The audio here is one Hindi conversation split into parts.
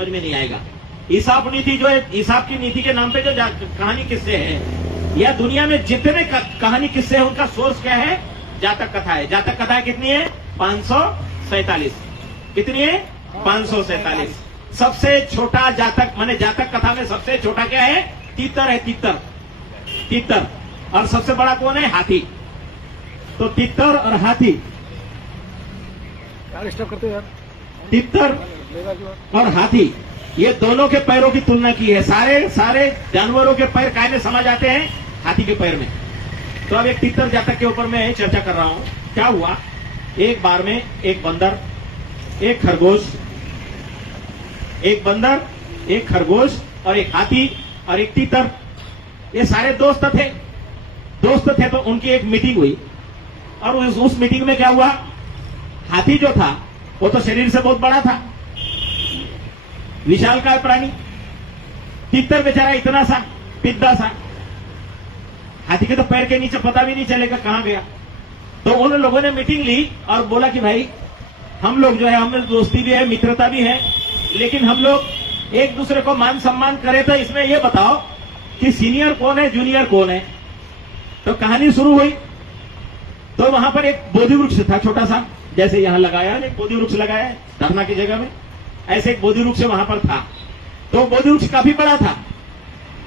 समझ में नहीं आएगा। ईसाप नीति जो है, ईसाप की नीति के नाम पे जो कहानी किस्से है, या दुनिया में जितने कहानी किस्से हैं उनका सोर्स क्या है? जातक कथा है। जातक कथा कितनी है? 547। कितनी है? 547। सबसे छोटा जातक माने जातक कथा में सबसे छोटा क्या है? तीतर है। तीतर। और सबसे बड़ा कौन है? हाथी। तो तीतर और हाथी, यार स्टॉप करते हो यार। तीतर और हाथी, ये दोनों के पैरों की तुलना की है। सारे जानवरों के पैर काहे में समा जाते हैं? हाथी के पैर में। तो अब एक तीतर जातक के ऊपर मैं चर्चा कर रहा हूं। क्या हुआ? एक बार में एक बंदर, एक खरगोश, एक बंदर, एक खरगोश और एक हाथी और एक तीतर, ये सारे दोस्त थे। तो उनकी एक मीटिंग हुई और उस मीटिंग में क्या हुआ? हाथी जो था वो तो शरीर से बहुत बड़ा था, विशालकाय प्राणी। तीतर बेचारा इतना सा पिद्दा सा, हाथी के तो पैर के नीचे पता भी नहीं चलेगा कहां गया। तो उन लोगों ने मीटिंग ली और बोला कि भाई हम लोग जो है, हमें दोस्ती भी है, मित्रता भी है, लेकिन हम लोग एक दूसरे को मान सम्मान करें, तो इसमें यह बताओ कि सीनियर कौन है, जूनियर कौन है। तो कहानी शुरू हुई। तो वहां पर एक बोधि वृक्ष था छोटा सा, जैसे यहां लगाया है, एक बोधि वृक्ष लगाया है धरना की जगह में, ऐसे एक बोधि वृक्ष वहां पर था। तो बोधि वृक्ष काफी बड़ा था।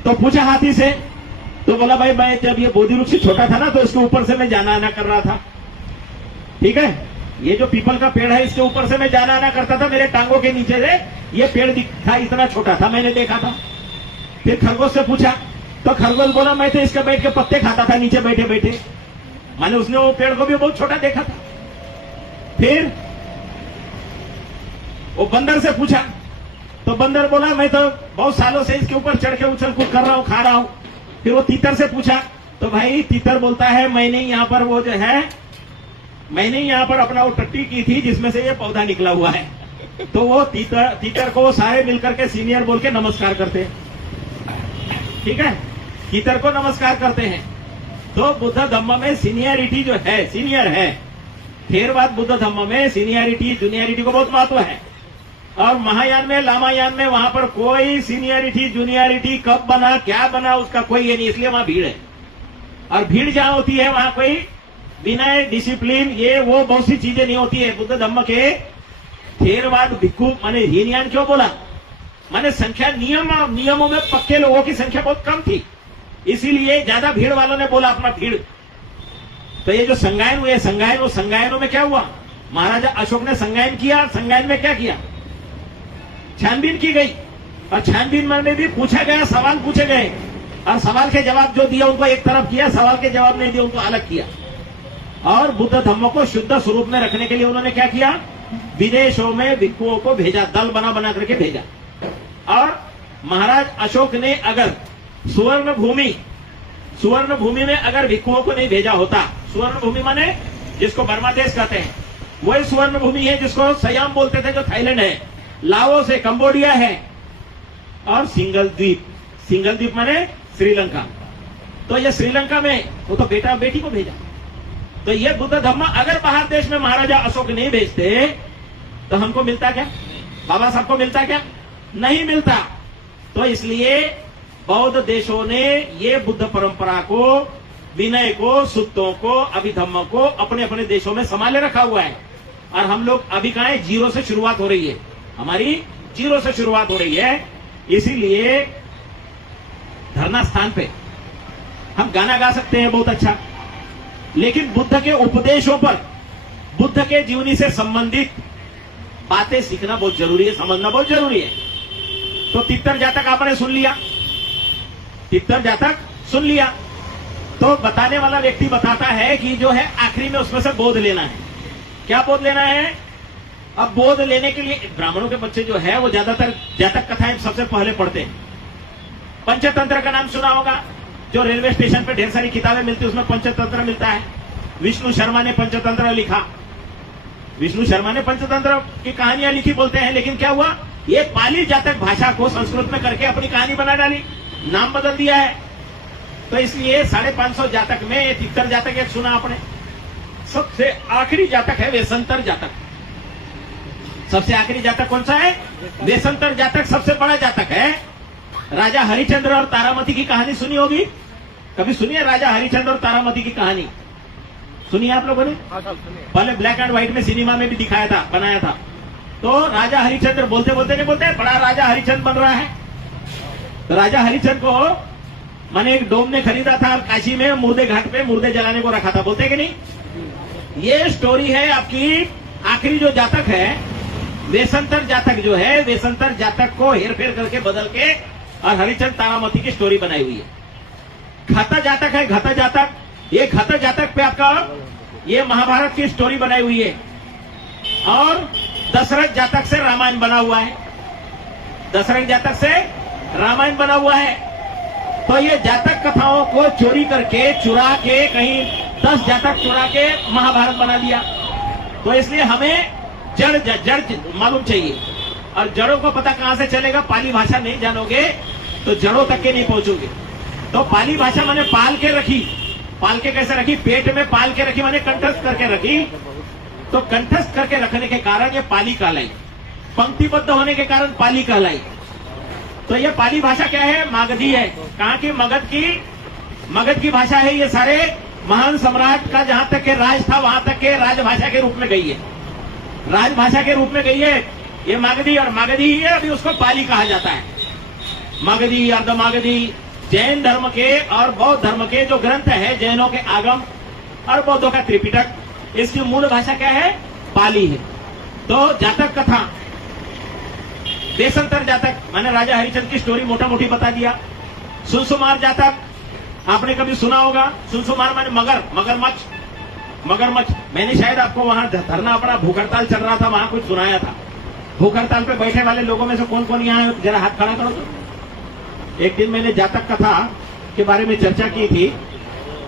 तो पूछा हाथी से, तो बोला भाई मैं जब ये बोधि वृक्ष छोटा था ना, तो इसके ऊपर से मैं जाना आना कर रहा था। ठीक है, ये जो पीपल का पेड़ है इसके ऊपर से मैं जाना आना करता था, मेरे टांगों के नीचे से ये पेड़ था, इतना छोटा था, मैंने देखा था। फिर खरगोश से पूछा, तो खरगोश बोला मैं तो इसके बैठ के पत्ते खाता था नीचे बैठे बैठे, माने उसने वो पेड़ को भी बहुत छोटा देखा था। फिर वो बंदर से पूछा, तो बंदर बोला मैं तो बहुत सालों से इसके ऊपर चढ़ के उछल कूद कर रहा हूं, खा रहा हूं। फिर वो तीतर से पूछा, तो भाई तीतर बोलता है मैंने यहाँ पर वो जो है, मैंने यहाँ पर अपना वो टट्टी की थी जिसमें से ये पौधा निकला हुआ है। तो वो तीतर को सारे मिलकर के सीनियर बोल के नमस्कार करते हैं। ठीक है, तीतर को नमस्कार करते हैं। तो बुद्ध धम्म में सीनियरिटी जो है, सीनियर है। थेरवाद बुद्ध धम्म में सीनियरिटी जूनियरिटी को बहुत महत्व है। और महायान में, लामायान में वहां पर कोई सीनियरिटी जूनियरिटी कब बना, क्या बना, उसका कोई ये नहीं, इसलिए वहां भीड़ है। और भीड़ जहां होती है वहां कोई विनय, डिसिप्लिन, ये वो बहुत सी चीजें नहीं होती है। बुद्ध धम्म के थेरवाद भिक्खु माने हीनयान क्यों बोला? माने संख्या नियमों में पक्के लोगों की संख्या बहुत कम थी, इसीलिए ज्यादा भीड़ वालों ने बोला अपना भीड़। तो ये जो संगायन हुए, संगायनों में क्या हुआ? महाराजा अशोक ने संगायन किया। संगायन में क्या किया? छानबीन की गई, और छानबीन में भी पूछा गया, सवाल पूछे गए, और सवाल के जवाब जो दिया उनको एक तरफ किया, सवाल के जवाब नहीं दिए उनको अलग किया। और बुद्ध धम्म को शुद्ध स्वरूप में रखने के लिए उन्होंने क्या किया? विदेशों में भिक्षुओं को भेजा, दल बना करके भेजा। और महाराज अशोक ने अगर सुवर्ण भूमि में अगर भिक्षुओं को नहीं भेजा होता, सुवर्ण भूमि माने जिसको बर्मा देश कहते हैं, वही सुवर्ण भूमि है जिसको सयाम बोलते थे, जो थाईलैंड है, लाओस है, कंबोडिया है, और सिंगल द्वीप माने श्रीलंका। तो ये श्रीलंका में वो तो बेटा बेटी को भेजा। तो ये बुद्ध धम्म अगर बाहर देश में महाराजा अशोक नहीं भेजते तो हमको मिलता क्या? बाबा साहब को मिलता क्या? नहीं मिलता। तो इसलिए बौद्ध देशों ने ये बुद्ध परंपरा को, विनय को, सूत्रों को, अभिधम्म को अपने अपने देशों में संभाले रखा हुआ है। और हम लोग अभी कहां है? जीरो से शुरुआत हो रही है, हमारी जीरो से शुरुआत हो रही है। इसीलिए धरना स्थान पे हम गाना गा सकते हैं बहुत अच्छा, लेकिन बुद्ध के उपदेशों पर, बुद्ध के जीवनी से संबंधित बातें सीखना बहुत जरूरी है, समझना बहुत जरूरी है। तो तीतर जातक आपने सुन लिया, तीतर जातक सुन लिया। तो बताने वाला व्यक्ति बताता है कि जो है आखिरी में उसमें से बोध लेना है। क्या बोध लेना है? अब बोध लेने के लिए ब्राह्मणों के बच्चे जो है वो ज्यादातर जातक कथाएं सबसे पहले पढ़ते हैं। पंचतंत्र का नाम सुना होगा, जो रेलवे स्टेशन पे ढेर सारी किताबें मिलती है, उसमें पंचतंत्र मिलता है। विष्णु शर्मा ने पंचतंत्र लिखा, विष्णु शर्मा ने पंचतंत्र की कहानियां लिखी बोलते हैं। लेकिन क्या हुआ? ये पाली जातक भाषा को संस्कृत में करके अपनी कहानी बना डाली, नाम बदल दिया है। तो इसलिए 550 जातक में तीतर जातक एक सुना आपने। सबसे आखिरी जातक है वेशंतर जातक, सबसे आखिरी जातक कौन सा है? वेशंतर जातक सबसे बड़ा जातक है। राजा हरिश्चंद्र और तारामती की कहानी सुनी होगी, कभी सुनी है? राजा हरिश्चंद्र और तारामती की कहानी सुनी है आप लोगों ने? पहले ब्लैक एंड व्हाइट में सिनेमा में भी दिखाया था, बनाया था। तो राजा हरिश्चंद्र बोलते बोलते नहीं बोलते, बड़ा राजा हरिश्चंद्र बन रहा है। तो राजा हरिश्चंद्र को माने एक डोम ने खरीदा था काशी में, मुर्दे घाट पे मुर्दे जलाने को रखा था, बोलते कि नहीं? ये स्टोरी है आपकी। आखिरी जो जातक है वेशंतर जातक जो है, वेशंतर जातक को हेरफेर करके बदल के और हरिश्चंद्र तारामती की स्टोरी बनाई हुई है। घाता जातक है, घाता जातक। ये घाता जातक पे आपका ये महाभारत की स्टोरी बनाई हुई है। और दशरथ जातक से रामायण बना हुआ है, दशरथ जातक से रामायण बना हुआ है। तो ये जातक कथाओं को चोरी करके, चुरा के, कहीं 10 जातक चुरा के महाभारत बना दिया। तो इसलिए हमें जड़ मालूम चाहिए, और जड़ों को पता कहां से चलेगा? पाली भाषा नहीं जानोगे तो जड़ों तक के नहीं पहुंचोगे। तो पाली भाषा मैंने पाल के रखी। पाल के कैसे रखी? पेट में पाल के रखी, मैंने कंठस्थ करके रखी। तो कंठस्थ करके रखने के कारण ये पाली कहलाई, पंक्तिबद्ध होने के कारण पाली कहलाई। तो ये पाली भाषा क्या है? मागधी है। कहां की? मगध की भाषा है। ये सारे महान सम्राट का जहां तक के राज था वहां तक के राजभाषा के रूप में गई है, राजभाषा के रूप में गई है ये मागधी। और मागधी ही है, अभी उसको पाली कहा जाता है। मागधी, अर्धमागधी, जैन धर्म के और बौद्ध धर्म के जो ग्रंथ है, जैनों के आगम और बौद्धों का त्रिपिटक, इसकी मूल भाषा क्या है? पाली है। तो जातक कथा, वेशंतर जातक मैंने राजा हरिश्चंद्र की स्टोरी मोटा मोटी बता दिया। सुनसुमार जातक आपने कभी सुना होगा। सुनसुमार माने मगरमच्छ। मैंने शायद आपको वहां धरना पड़ा, भूख हड़ताल चल रहा था, वहां कुछ सुनाया था। भूख हड़ताल पे बैठे वाले लोगों में से कौन कौन यहाँ है? जरा हाथ खड़ा करो तो। एक दिन मैंने जातक कथा के बारे में चर्चा की थी,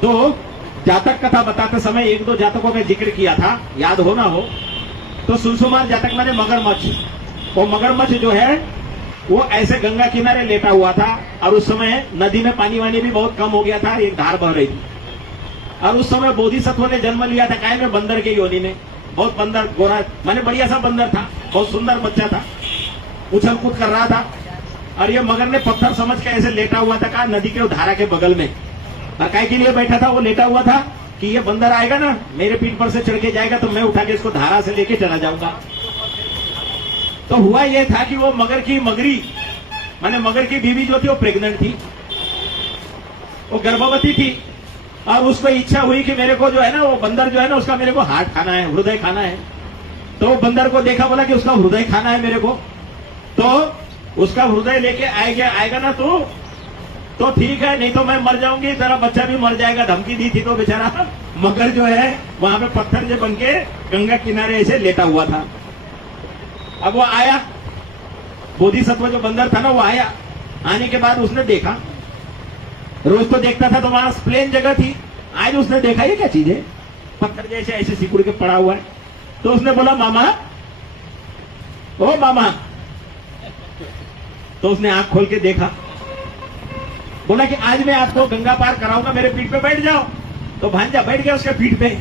तो जातक कथा बताते समय 1-2 जातकों का जिक्र किया था, याद हो ना हो। तो सुनसुमार जातक माने मगरमच्छ। वो मगरमच्छ जो है वो ऐसे गंगा किनारे लेटा हुआ था, और उस समय नदी में पानी वानी भी बहुत कम हो गया था, एक धार बह रही थी। और उस समय बोधिसत्व ने जन्म लिया था, काय में? बंदर के योनि में। बहुत बंदर, गोरा माने बढ़िया सा बंदर था, बहुत सुंदर बच्चा था, उछल कूद कर रहा था। और ये मगर ने पत्थर समझ के ऐसे लेटा हुआ था, कहा नदी के धारा के बगल में। और काय के लिए बैठा था? वो लेटा हुआ था कि ये बंदर आएगा ना, मेरे पीठ पर से चढ़ के जाएगा तो मैं उठा के इसको धारा से लेके चला जाऊंगा। तो हुआ यह था कि वो मगरी माने मगर की बीवी जो थी वो प्रेग्नेंट थी, वो गर्भवती थी। और उसको इच्छा हुई कि मेरे को जो है ना, वो बंदर जो है ना, उसका मेरे को हार्ट खाना है, हृदय खाना है। तो वो बंदर को देखा, बोला कि उसका हृदय खाना है मेरे को। तो उसका हृदय लेके आएगा ना तो ठीक है, नहीं तो मैं मर जाऊंगी, तेरा बच्चा भी मर जाएगा। धमकी दी थी। तो बेचारा मगर जो है वहां पे पत्थर जो बन के गंगा किनारे ऐसे लेटा हुआ था। अब वो आया, बोधिसत्व जो बंदर था ना, वो आया। आने के बाद उसने देखा, रोज तो देखता था तो वहां प्लेन जगह थी, आज उसने देखा ये क्या चीज है, पत्थर जैसे ऐसे सिकुड़ के पड़ा हुआ है। तो उसने बोला, मामा, ओ मामा। तो उसने आंख खोल के देखा, बोला कि आज मैं आपको गंगा पार कराऊंगा, मेरे पीठ पे बैठ जाओ। तो भांजा बैठ गया उसके पीठ पे।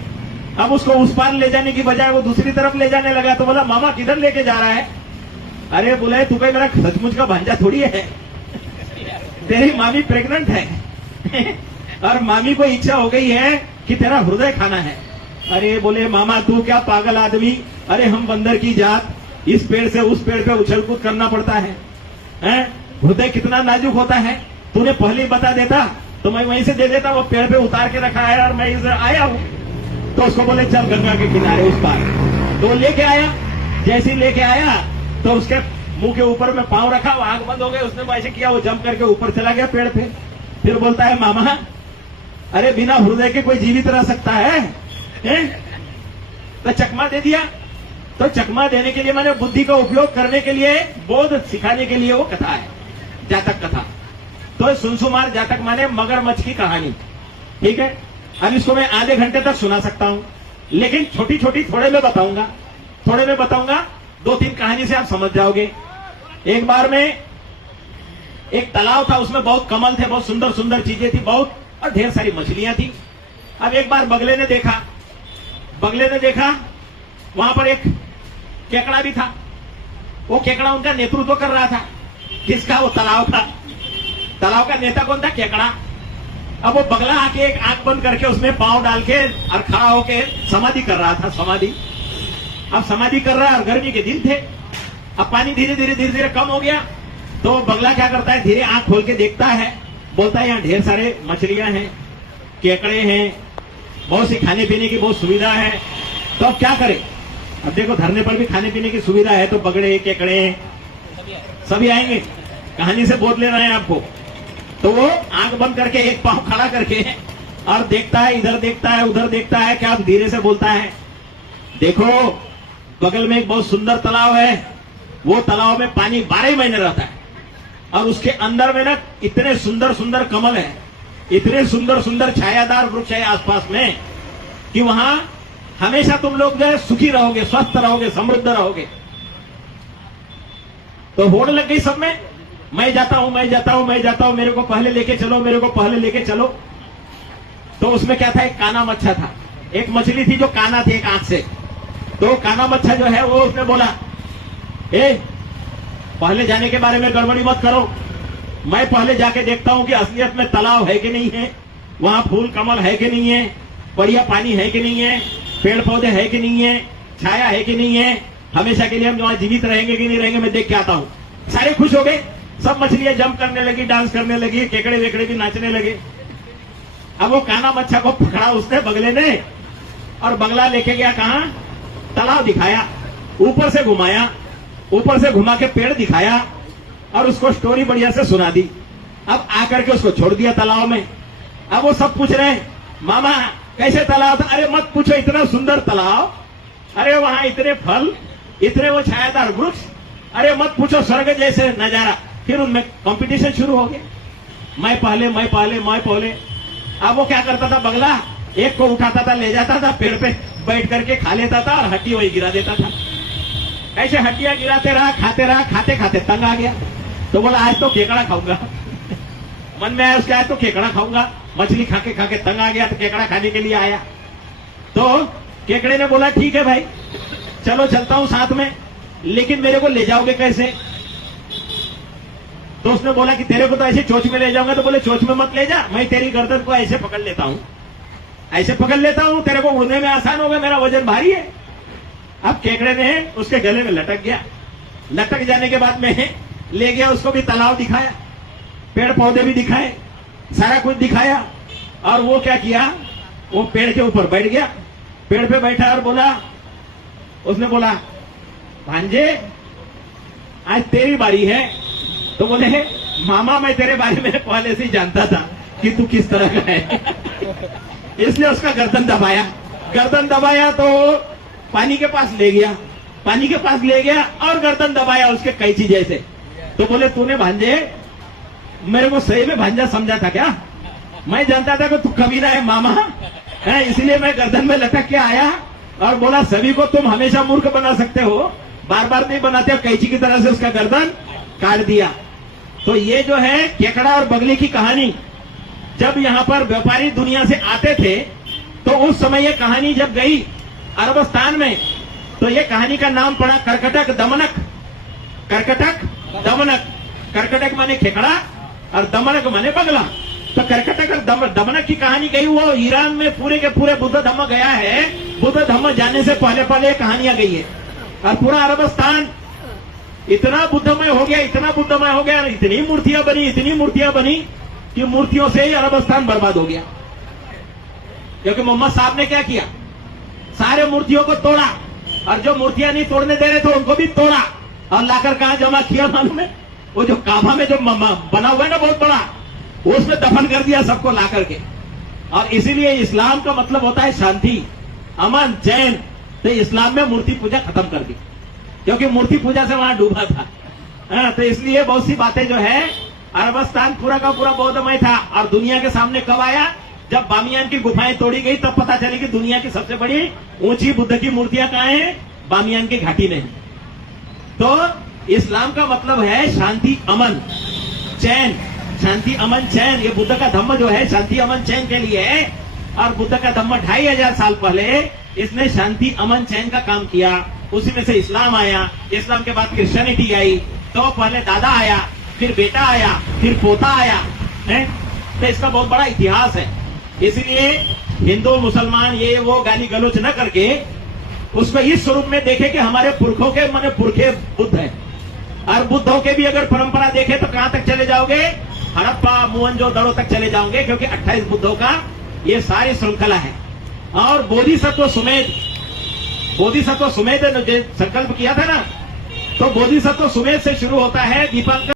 अब उसको उस पार ले जाने की बजाय वो दूसरी तरफ ले जाने लगा। तो बोला, मामा किधर लेके जा रहा है? अरे बोले, तू कोई मेरा सचमुच का भांजा थोड़ी है, तेरी मामी प्रेग्नेंट है और मामी को इच्छा हो गई है कि तेरा हृदय खाना है। अरे बोले, मामा तू क्या पागल आदमी, अरे हम बंदर की जात, इस पेड़ से उस पेड़ पे उछल कूद करना पड़ता है, हृदय कितना नाजुक होता है, तूने पहले ही बता देता तो मैं वहीं से दे देता। वो पेड़ पे उतार के रखा है और मैं इधर आया हूं। तो उसको बोले, चल गंगा के किनारे उस पार। तो लेके आया। जैसे ही लेके आया तो उसके मुंह के ऊपर में पांव रखा, वो आंख बंद हो गई। उसने ऐसे किया, वो जंप करके ऊपर चला गया पेड़ पे। फिर बोलता है, मामा अरे बिना हृदय के कोई जीवित रह सकता है? तो चकमा दे दिया। तो चकमा देने के लिए, मैंने बुद्धि का उपयोग करने के लिए, बोध सिखाने के लिए वो कथा है, जातक कथा। तो सुनसुमार जातक माने मगरमच्छ की कहानी, ठीक है। अब इसको मैं आधे घंटे तक सुना सकता हूं, लेकिन छोटी छोटी थोड़े में बताऊंगा, 2-3 कहानी से आप समझ जाओगे। एक बार में एक तालाब था, उसमें बहुत कमल थे, बहुत सुंदर सुंदर चीजें थी, बहुत, और ढेर सारी मछलियां थी। अब एक बार बगले ने देखा वहां पर एक केकड़ा भी था। वो केकड़ा उनका नेतृत्व कर रहा था। किसका? वो तालाब का। तालाब का नेता कौन था? केकड़ा। अब वो बगला आके एक आंख बंद करके उसमें पांव डाल के और खड़ा होके समाधि कर रहा था। समाधि, अब समाधि कर रहा है और गर्मी के दिन थे। अब पानी धीरे धीरे धीरे धीरे कम हो गया तो बगला क्या करता है, धीरे आंख खोल के देखता है, बोलता है यहाँ ढेर सारे मछलियां हैं, केकड़े हैं, बहुत सी खाने पीने की बहुत सुविधा है, तो अब क्या करे? अब देखो धरने पर भी खाने पीने की सुविधा है तो बगड़े केकड़े सभी आएंगे, कहानी से बोध लेना है आपको। तो वो आंख बंद करके एक पांव खड़ा करके और देखता है, इधर देखता है उधर देखता है, क्या धीरे से बोलता है, देखो बगल में एक बहुत सुंदर तालाब है, वो तालाब में पानी 12 महीने रहता है और उसके अंदर में ना इतने सुंदर सुंदर कमल है, इतने सुंदर सुंदर छायादार वृक्ष है आसपास में कि वहां हमेशा तुम लोग जो है सुखी रहोगे, स्वस्थ रहोगे, समृद्ध रहोगे। तो होड़ लग गई सब में, मैं जाता हूं मैं जाता हूं मैं जाता हूं, मेरे को पहले लेके चलो, मेरे को पहले लेके चलो। तो उसमें क्या था, एक काना मच्छा था, एक मछली थी जो काना थी एक आंख से। तो काना मच्छा जो है वो उसने बोला, ए पहले जाने के बारे में गड़बड़ी मत करो, मैं पहले जाके देखता हूं कि असलियत में तालाब है कि नहीं है, वहां फूल कमल है कि नहीं है, बढ़िया पानी है कि नहीं है, पेड़ पौधे है कि नहीं है, छाया है कि नहीं है, हमेशा के लिए हम वहां जीवित रहेंगे कि नहीं रहेंगे, मैं देख के आता हूं। सारे खुश हो गए, सब मछलियां जंप करने लगी, डांस करने लगी, केकड़े वेकड़े भी नाचने लगे। अब वो काना मच्छा को पकड़ा उसने बगले ने और बगला लेके गया कहां, तालाब दिखाया, ऊपर से घुमाया, ऊपर से घुमा के पेड़ दिखाया और उसको स्टोरी बढ़िया से सुना दी। अब आकर के उसको छोड़ दिया तालाब में। अब वो सब पूछ रहे हैं, मामा कैसे तालाब था? अरे मत पूछो, इतना सुंदर तालाब, अरे वहां इतने फल, इतने वो छायादार वृक्ष, अरे मत पूछो, स्वर्ग जैसे नजारा। फिर उनमें कंपटीशन शुरू हो गया, मैं पहले मैं पहले मैं पहले। अब वो क्या करता था बगला, एक को उठाता था, ले जाता था, पेड़ पे बैठ करके खा लेता था और हड्डी वही गिरा देता था। ऐसे हड्डियां गिराते रहा, खाते खाते तंग आ गया। तो बोला आज तो केकड़ा खाऊंगा मन में आया उसके, आज तो केकड़ा खाऊंगा। मछली खा के तंग आ गया तो केकड़ा खाने के लिए आया। तो केकड़े ने बोला ठीक है भाई, चलो चलता हूं साथ में, लेकिन मेरे को ले जाओगे कैसे? तो उसने बोला कि तेरे को तो ऐसे चोंच में ले जाऊंगा। तो बोले चोंच में मत ले जा, मैं तेरी गर्दन को ऐसे पकड़ लेता हूं, ऐसे पकड़ लेता हूं, तेरे को उड़ने में आसान होगा, मेरा वजन भारी है। अब केकड़े ने उसके गले में लटक गया, लटक जाने के बाद में ले गया, उसको भी तालाब दिखाया, पेड़ पौधे भी दिखाए, सारा कुछ दिखाया। और वो क्या किया, वो पेड़ के ऊपर बैठ गया, पेड़ पे बैठा और बोला, उसने बोला भांजे आज तेरी बारी है। तो बोले मामा मैं तेरे बारे में पहले से ही जानता था कि तू किस तरह का है इसलिए उसका गर्दन दबाया, गर्दन दबाया तो पानी के पास ले गया, पानी के पास ले गया और गर्दन दबाया उसके कैंची जैसे। तो बोले तूने भांजे मेरे को सही में भांजा समझा था क्या? मैं जानता था कि तू कमीना है मामा है, इसलिए मैं गर्दन में लटक के आया और बोला सभी को तुम हमेशा मूर्ख बना सकते हो, बार बार नहीं बनाते हो। कैंची की तरह से उसका गर्दन काट दिया। तो ये जो है केकड़ा और बगले की कहानी, जब यहाँ पर व्यापारी दुनिया से आते थे तो उस समय ये कहानी जब गई अरबस्तान में तो ये कहानी का नाम पड़ा कर्कटक दमनक। कर्कटक दमनक, कर्कटक माने खेकड़ा और दमनक माने बगला। तो कर्कटक और दमनक की कहानी गई, वो ईरान में पूरे के पूरे बुद्ध धम्म गया है। बुद्ध धम्म जाने से पहले पहले कहानियां गई है और पूरा अरबस्तान इतना बुद्धमय हो गया, इतना बुद्धमय हो गया, इतनी मूर्तियां बनी कि मूर्तियों से ही अरबस्तान बर्बाद हो गया। क्योंकि मोहम्मद साहब ने क्या किया, सारे मूर्तियों को तोड़ा और जो मूर्तियां नहीं तोड़ने दे रहे थे उनको भी तोड़ा और लाकर कहां जमा किया मालूम है? वो जो काबा में जो बना हुआ है ना बहुत बड़ा, उसमें दफन कर दिया सबको ला करके। और इसीलिए इस्लाम का मतलब होता है शांति, अमन, चैन। तो इस्लाम में मूर्ति पूजा खत्म कर दी क्योंकि मूर्ति पूजा से वहां डूबा था। तो इसलिए बहुत सी बातें जो है, अरबस्तान पूरा का पूरा बौद्धमय था और दुनिया के सामने कब आया, जब बामियान की गुफाएं तोड़ी गई तब पता चली कि दुनिया की सबसे बड़ी ऊंची बुद्ध की मूर्तियां कहां हैं, बामियान की घाटी में। तो इस्लाम का मतलब है शांति, अमन, चैन। शांति, अमन, चैन, ये बुद्ध का धम्म जो है शांति, अमन, चैन के लिए है। और बुद्ध का धम्म 2500 साल पहले इसने शांति, अमन, चैन का काम किया। उसी में से इस्लाम आया, इस्लाम के बाद क्रिश्चियनिटी आई, तो पहले दादा आया, फिर बेटा आया, फिर पोता आया है। तो इसका बहुत बड़ा इतिहास है। इसलिए हिंदू मुसलमान ये वो गाली गलौज न करके उसको इस स्वरूप में देखे कि हमारे पुरखों के माने पुरखे बुद्ध है। और बुद्धों के भी अगर परंपरा देखे तो कहां तक चले जाओगे? हड़प्पा मोहनजोदड़ो तक चले जाओगे, क्योंकि 28 बुद्धों का ये सारी श्रृंखला है। और बोधिसत्व सुमेध ने जो संकल्प किया था ना, तो बोधिसत्व सुमेध से शुरू होता है। दीपांकर